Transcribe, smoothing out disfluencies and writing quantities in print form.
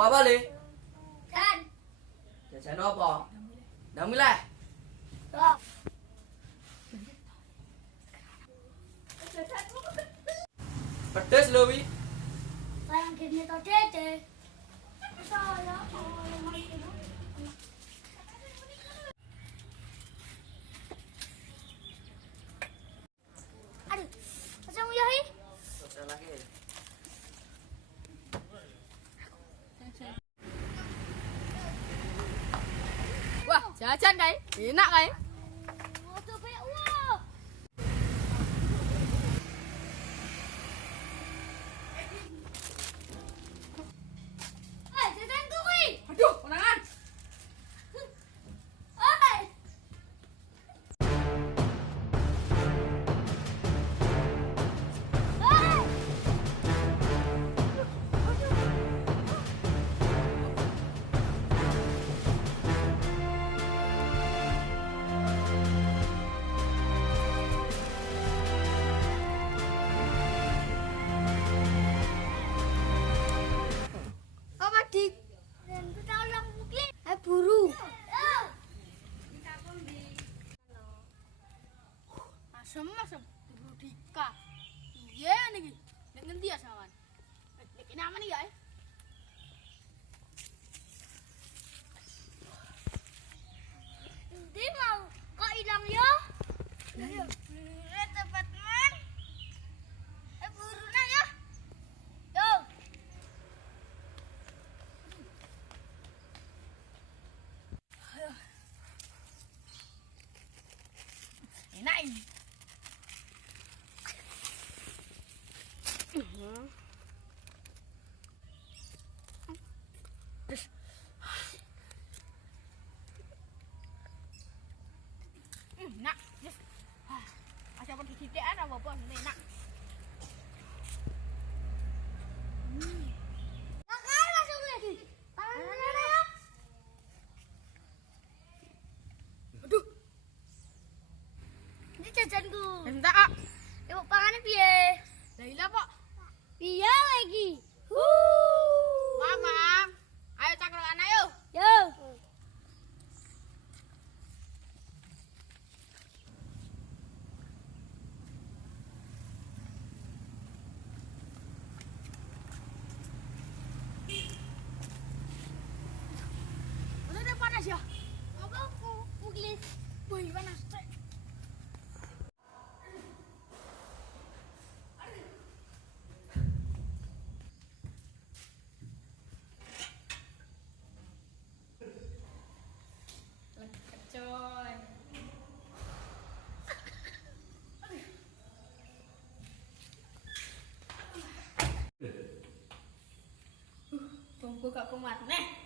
Buka apa le? Dan Jajan apa? Ndang milih. kok Pedes lho wi. sayang gini to dede. Salah. Aduh, asam uyahi. Selesai lagi. Wah, jajan kai. Enak kai. Waduh, pe wah. Jajanku kuwi. Aduh, konangan. Oi. Oi. Apa dik? Dan kita ulang mungkin. Buru. Asem buru dika. Iya niki. Nek ngendi ya sawan? Nek ini aman ya? Nanti mau kok hilang ya? Ayo. Cepat man. Buruna ya. Yo. Enak ini. Enak. Yes. Asal pun dididik ana apa enak. Makan langsung lagi. Tangan ya. Aduh, Ini jajanku. entak ah. Ibu pangane piye? Lah iya, Pak. Piye lagi? Mama. Ayo cakrokan ayo. Yo. Udah panas ya? Apa kuglis? Wih, panas. Coy. Tunggu gak kumat nih.